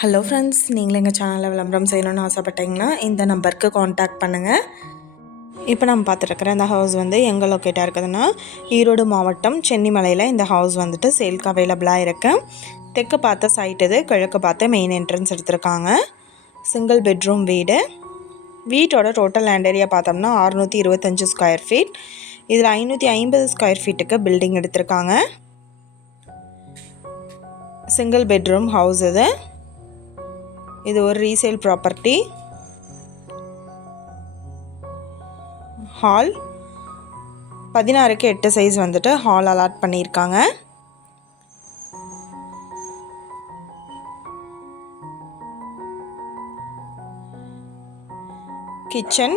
Hello friends நீங்களும் எங்கள் சேனலில் விளம்பரம் செய்யணும்னு ஆசைப்பட்டீங்கன்னா இந்த நம்பருக்கு காண்டாக்ட் பண்ணுங்கள் இப்போ நம்ம பார்த்துருக்குற இந்த ஹவுஸ் வந்து எங்கே லொக்கேட்டாக இருக்குதுன்னா ஈரோடு மாவட்டம் சென்னிமலையில் இந்த ஹவுஸ் வந்துட்டு சேல்க்கு அவைலபிளாக இருக்குது தெற்கு பார்த்த சைட் இது கிழக்கு பார்த்த மெயின் என்ட்ரன்ஸ் எடுத்திருக்காங்க. சிங்கிள் பெட்ரூம் வீடு. வீட்டோட டோட்டல் லேண்ட் ஏரியா பார்த்தோம்னா அறுநூற்றி இருபத்தஞ்சி ஸ்கொயர் ஃபீட் இதில் ஐநூற்றி ஐம்பது ஸ்கொயர் ஃபீட்டுக்கு பில்டிங் எடுத்திருக்காங்க. சிங்கிள் பெட்ரூம் ஹவுஸ் இது. இது ஒரு ரீசேல் ப்ராப்பர்ட்டி ஹால் பதினாறுக்கு எட்டு சைஸ் வந்துட்டு ஹால் அலாட் பண்ணியிருக்காங்க. கிச்சன்